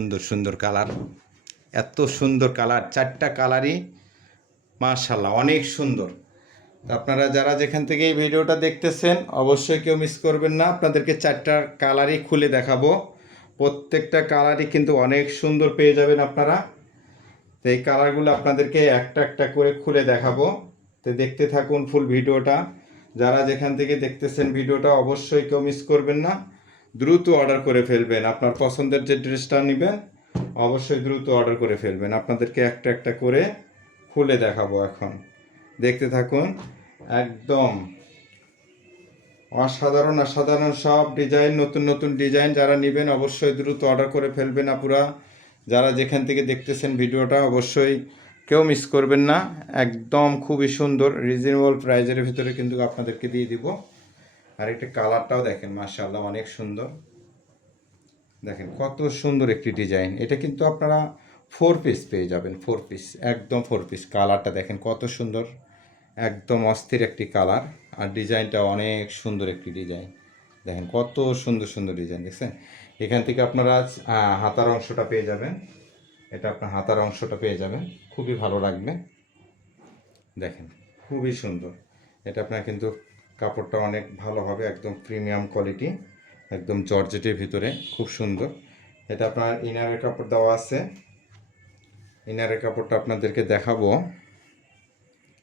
সুন্দর সুন্দর কালার, এত সুন্দর কালার, চারটা কালারই মাশাআল্লাহ অনেক সুন্দর। তো আপনারা যারা যেখান থেকে এই ভিডিওটা দেখতেছেন অবশ্যই কেউ মিস করবেন না। আপনাদেরকে চারটা কালারই খুলে দেখাবো, প্রত্যেকটা কালারই কিন্তু অনেক সুন্দর পেয়ে যাবেন আপনারা। তো এই কালারগুলো আপনাদেরকে একটা একটা করে খুলে দেখাবো, তো দেখতে থাকুন ফুল ভিডিওটা। যারা যেখান থেকে দেখতেছেন ভিডিওটা অবশ্যই কেউ মিস করবেন না, দ্রুত অর্ডার করে ফেলবেন। আপনার পছন্দের যে ড্রেসটা নেবেন অবশ্যই দ্রুত অর্ডার করে ফেলবেন। আপনাদেরকে একটা একটা করে খুলে দেখাবো, এখন দেখতে থাকুন। একদম অসাধারণ অসাধারণ সব ডিজাইন, নতুন নতুন ডিজাইন। যারা নেবেন অবশ্যই দ্রুত অর্ডার করে ফেলবেন আপুরা। যারা যেখান থেকে দেখতেছেন ভিডিওটা অবশ্যই কেউ মিস করবেন না। একদম খুবই সুন্দর রিজনেবল প্রাইজের ভিতরে কিন্তু আপনাদেরকে দিয়ে দিব। আর একটা কালারটাও দেখেন মাশাআল্লাহ অনেক সুন্দর। দেখেন কত সুন্দর একটি ডিজাইন। এটা কিন্তু আপনারা 4 পিস পেয়ে যাবেন, 4 পিস, একদম 4 পিস। কালারটা দেখেন কত সুন্দর, একদম অস্থির একটি কালার। আর ডিজাইনটা অনেক সুন্দর একটি ডিজাইন। দেখেন কত সুন্দর সুন্দর ডিজাইন দেখছেন। এখান থেকে আপনারা হাতার অংশটা পেয়ে যাবেন, এটা আপনার হাতার অংশটা পেয়ে যাবেন, খুবই ভালো লাগবে। দেখেন খুবই সুন্দর। এটা আপনার কিন্তু কাপড়টা অনেক ভালো হবে, একদম প্রিমিয়াম কোয়ালিটি, একদম জর্জেটের ভিতরে, খুব সুন্দর। এটা আপনার ইনারের কাপড় দেওয়া আছে, ইনারের কাপড়টা আপনাদেরকে দেখাবো।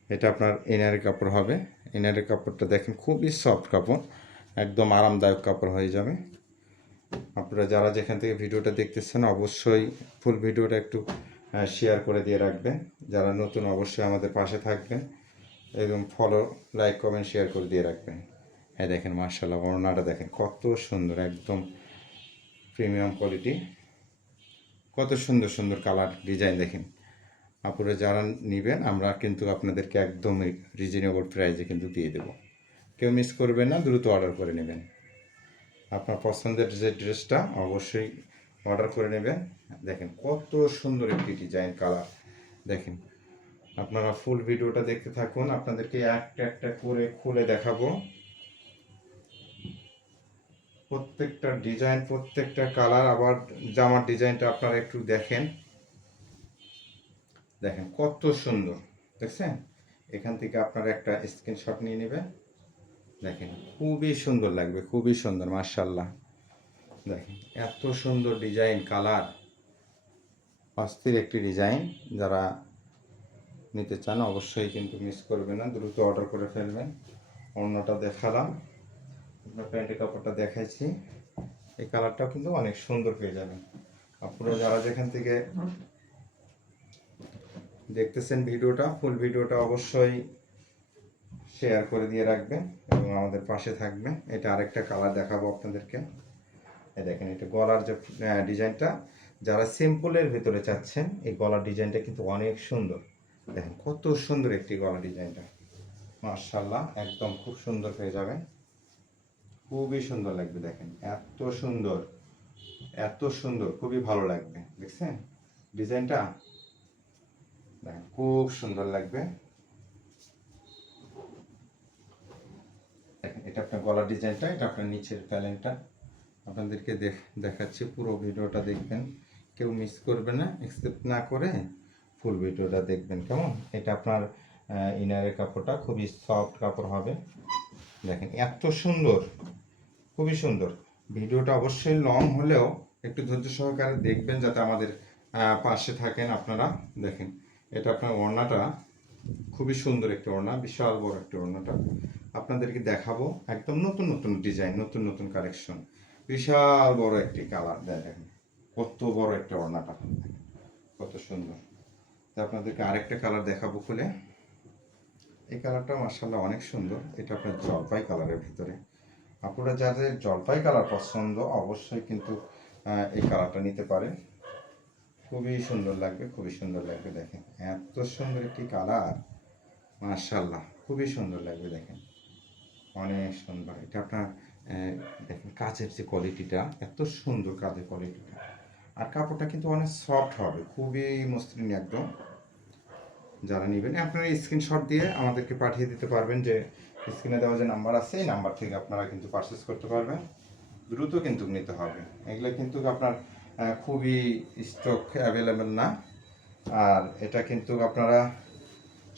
এটা আপনার ইনারের কাপড় হবে। ইনারের কাপড়টা দেখেন খুবই সফট কাপড়, একদম আরামদায়ক কাপড় হয়ে যাবে। আপনারা যারা যেখান থেকে ভিডিওটা দেখতেছেন অবশ্যই ফুল ভিডিওটা একটু শেয়ার করে দিয়ে রাখবেন। যারা নতুন অবশ্যই আমাদের পাশে থাকবেন, একদম ফলো, লাইক, কমেন্ট, শেয়ার করে দিয়ে রাখবেন। হ্যাঁ দেখেন মার্শাল্লাহ ওড়নাটা দেখেন কত সুন্দর, একদম প্রিমিয়াম কোয়ালিটি, কত সুন্দর সুন্দর কালার ডিজাইন। দেখেন আপনারা যারা নেবেন আমরা কিন্তু আপনাদেরকে একদম রিজনেবল প্রাইসে কিন্তু দিয়ে দেবো। কেউ মিস করবেন না, দ্রুত অর্ডার করে নেবেন। আপনার পছন্দের যে ড্রেসটা অবশ্যই অর্ডার করে নেবেন। দেখেন কত সুন্দর একটি ডিজাইন, কালার দেখেন। আপনারা ফুল ভিডিওটা দেখতে থাকুন, আপনাদেরকে একটা একটা করে খুলে দেখাবো। প্রত্যেকটা ডিজাইন, প্রত্যেকটা কালার। আবার জামার ডিজাইনটা আপনারা একটু দেখেন, দেখেন কত সুন্দর দেখছেন। এখান থেকে আপনারা একটা স্ক্রিনশট নিয়ে নেবেন। দেখেন খুবই সুন্দর লাগবে, খুবই সুন্দর মাশাআল্লাহ। দেখেন এত সুন্দর ডিজাইন, কালার, অস্থির একটি ডিজাইন। যারা নিতে চান অবশ্যই কিন্তু মিস করবে না, দ্রুত অর্ডার করে ফেলবেন। অন্যটা দেখালাম, আপনার প্যান্টের কাপড়টা দেখাইছি, এই কালারটাও কিন্তু অনেক সুন্দর পেয়ে যাবেন। আপনারা যারা যেখান থেকে দেখতেছেন ভিডিওটা, ফুল ভিডিওটা অবশ্যই শেয়ার করে দিয়ে রাখবেন এবং আমাদের পাশে থাকবেন। এটা আরেকটা কালার দেখাবো আপনাদেরকে। এই দেখেন এটা গলার যে ডিজাইনটা, যারা সিম্পলের ভিতরে চাচ্ছেন এই গলার ডিজাইনটা কিন্তু অনেক সুন্দর। দেখেন কত সুন্দর একটি গলার ডিজাইনটা, মাশাআল্লাহ একদম খুব সুন্দর পেয়ে যাবেন, খুবই সুন্দর লাগবে। দেখেন এত সুন্দর, এত সুন্দর, খুবই ভালো লাগবে। দেখছেন ডিজাইনটা, দেখেন খুব সুন্দর লাগবে। দেখেন এটা আপনার গলার ডিজাইনটা, এটা আপনার নিচের প্যানেলটা। আপনাদেরকে দেখাচ্ছি, পুরো ভিডিওটা দেখবেন, কেউ মিস করবে না, এক্সেপ্ট না করে ফুল ভিডিওটা দেখবেন কেমন। এটা আপনার ইনারের কাপড়টা খুবই সফট কাপড় হবে। দেখেন এত সুন্দর, খুবই সুন্দর। ভিডিওটা অবশ্যই লং হলেও একটু ধৈর্য সহকারে দেখবেন, যাতে আমাদের পাশে থাকেন আপনারা। দেখেন এটা আপনার ওড়নাটা খুবই সুন্দর একটি ওড়না, বিশাল বড় একটি ওড়নাটা আপনাদেরকে দেখাবো। একদম নতুন নতুন ডিজাইন, নতুন নতুন কালেকশন, বিশাল বড় একটি কালার। দেখেন কত বড় একটা ওড়নাটা, কত সুন্দর। তো আপনাদেরকে আরেকটা কালার দেখাবো খুলে। এই কালারটা মাশাআল্লাহ অনেক সুন্দর। এটা আপনার জলপাই কালারের ভিতরে। আপনারা যাদের জলপাই কালার পছন্দ অবশ্যই কিন্তু এই কালারটা নিতে পারেন, খুবই সুন্দর লাগবে, খুবই সুন্দর লাগবে। দেখেন এত সুন্দর একটি কালার, মাশাআল্লাহ খুবই সুন্দর লাগবে। দেখেন অনেক সুন্দর। এটা আপনার দেখেন কাজের যে কোয়ালিটিটা, এত সুন্দর কাজের কোয়ালিটিটা। আর কাপড়টা কিন্তু অনেক সফট হবে, খুবই মসৃণ একদম। যারা নেবেন আপনারা স্ক্রিনশট দিয়ে আমাদেরকে পাঠিয়ে দিতে পারবেন, যে স্ক্রিনে দেওয়া যে নাম্বার আছে এই নাম্বার থেকে আপনারা কিন্তু পারচেস করতে পারবেন। দ্রুত কিন্তু নিতে হবে, এগুলো কিন্তু আপনার খুবই স্টক অ্যাভেলেবেল না। আর এটা কিন্তু আপনারা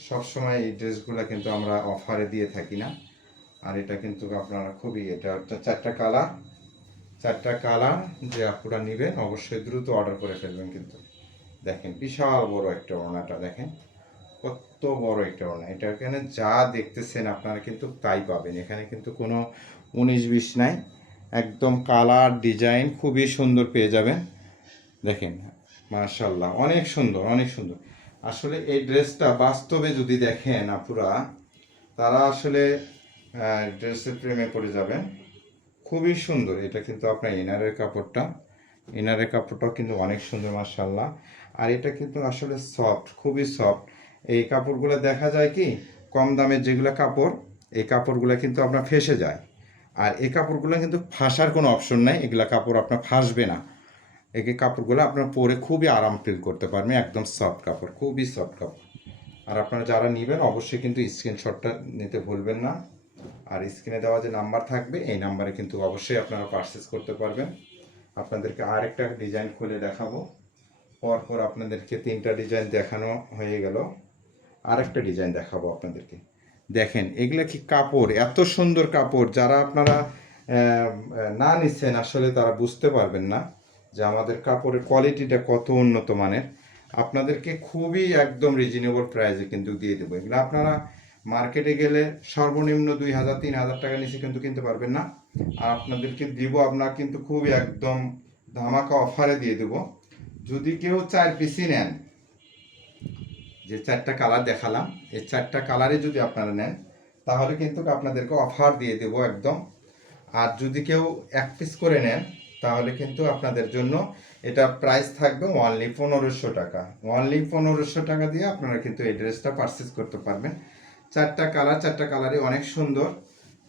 সবসময় এই ড্রেসগুলো কিন্তু আমরা অফারে দিয়ে থাকি না। আর এটা কিন্তু আপনারা খুবই, এটা হচ্ছে 4টা কালার যে আপুরা নেবেন অবশ্যই দ্রুত অর্ডার করে ফেলবেন। কিন্তু দেখেন বিশাল বড় একটা ওড়নাটা, দেখেন কত বড় একটা ওড়না। এটা এখানে যা দেখতেছেন আপনারা কিন্তু তাই পাবেন, এখানে কিন্তু কোনো 19-20 নাই। একদম কালার ডিজাইন খুবই সুন্দর পেয়ে যাবেন। দেখেন মাশাআল্লাহ, অনেক সুন্দর অনেক সুন্দর। আসলে এই ড্রেসটা বাস্তবে যদি দেখেন আপুরা, তারা আসলে ড্রেসের প্রেমে পড়ে যাবেন। খুবই সুন্দর। এটা কিন্তু আপনার ইনারের কাপড়টাও কিন্তু অনেক সুন্দর মাশাআল্লাহ। আর এটা কিন্তু আসলে সফট, খুবই সফট। এই কাপড়গুলো দেখা যায় কি কম দামের যেগুলো কাপড়, এই কাপড়গুলো কিন্তু আপনার ফেঁসে যায়। আর এই কাপড়গুলো কিন্তু ফাঁসার কোনো অপশন নাই, এগুলা কাপড় আপনার ফাঁসবে না। এই কাপড়গুলো আপনার পরে খুবই আরাম ফিল করতে পারবেন, একদম সফট কাপড়, খুবই সফট কাপড়। আর আপনারা যারা নেবেন অবশ্যই কিন্তু স্ক্রিনশটটা নিতে ভুলবেন না। আর স্ক্রিনে দেওয়া যে নাম্বার থাকবে এই নাম্বারে কিন্তু অবশ্যই আপনারা পারচেস করতে পারবেন। আপনাদেরকে আরেকটা ডিজাইন খুলে দেখাবো। পরপর আপনাদেরকে 3টা ডিজাইন দেখানো হয়ে গেল, আরেকটা ডিজাইন দেখাবো আপনাদেরকে। দেখেন এগুলা কি কাপড়, এত সুন্দর কাপড়। যারা আপনারা না নিচ্ছেন আসলে তারা বুঝতে পারবেন না যে আমাদের কাপড়ের কোয়ালিটিটা কত উন্নত মানের। আপনাদেরকে খুবই একদম রিজনেবল প্রাইসে কিন্তু দিয়ে দেবো। এগুলো আপনারা মার্কেটে গেলে সর্বনিম্ন 2000-3000 টাকা নিচে কিন্তু কিনতে পারবেন না। আর আপনাদেরকে দিব আপনার কিন্তু খুবই একদম ধামাকা অফারে দিয়ে দেব। যদি কেউ 4 পিসই নেন, যে 4টা কালার দেখালাম, এই 4টা কালারে যদি আপনারা নেন তাহলে কিন্তু আপনাদেরকে অফার দিয়ে দেব একদম। আর যদি কেউ 1 পিস করে নেন তাহলে কিন্তু আপনাদের জন্য এটা প্রাইস থাকবে অনলি 1500 টাকা। অনলি 1500 টাকা দিয়ে আপনারা কিন্তু এই ড্রেসটা পারচেস করতে পারবেন। 4টা কালারই অনেক সুন্দর।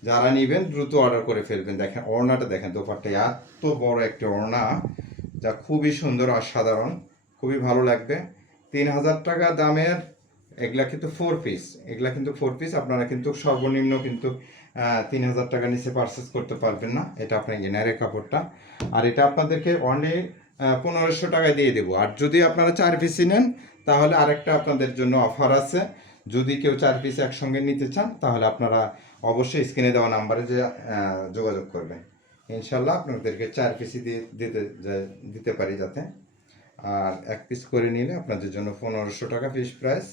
যারা নেবেন দ্রুত অর্ডার করে ফেলবেন। দেখেন ওড়নাটা, দেখেন দোপাট্টা এত বড় একটা ওড়না, যা খুবই সুন্দর অসাধারণ, খুবই ভালো লাগবে। 3000 টাকা দামের এগুলা কিন্তু 4 পিস, আপনারা কিন্তু সর্বনিম্ন কিন্তু 3000 টাকা নিচে পারচেস করতে পারবেন না। এটা আপনার ইনারের কাপড়টা। আর এটা আপনাদেরকে অনলি 1500 টাকায় দিয়ে দেবো। আর যদি আপনারা 4 পিসই নেন তাহলে আরেকটা আপনাদের জন্য অফার আছে। যদি কেউ 4 পিস একসঙ্গে নিতে চান তাহলে আপনারা অবশ্যই স্ক্রিনে দেওয়া নাম্বারে যে যোগাযোগ করবেন। ইনশাল্লাহ আপনাদেরকে 4 পিসই দিতে পারি যাতে। আর 1 পিস করে নিলে আপনাদের জন্য 1500 টাকা ফিক্স প্রাইস।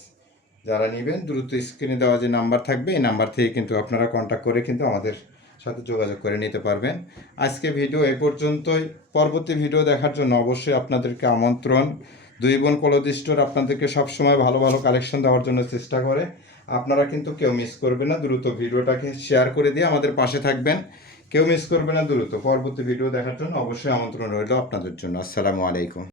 যারা নেবেন দ্রুত স্ক্রিনে দেওয়া যে নাম্বার থাকবে এই নাম্বার থেকে কিন্তু আপনারা কন্ট্যাক্ট করে কিন্তু আমাদের সাথে যোগাযোগ করে নিতে পারবেন। আজকে ভিডিও এই পর্যন্তই। পরবর্তী ভিডিও দেখার জন্য অবশ্যই আপনাদেরকে আমন্ত্রণ। দুই বোন ক্লথ স্টোর আপনাদেরকে সবসময় ভালো ভালো কালেকশন দেওয়ার জন্য চেষ্টা করে। আপনারা কিন্তু কেউ মিস করবেন না, দ্রুত ভিডিওটাকে শেয়ার করে দিয়ে আমাদের পাশে থাকবেন। কেউ মিস করবে না, দ্রুত পরবর্তী ভিডিও দেখার জন্য অবশ্যই আমন্ত্রণ রইল আপনাদের জন্য। আসসালামু আলাইকুম।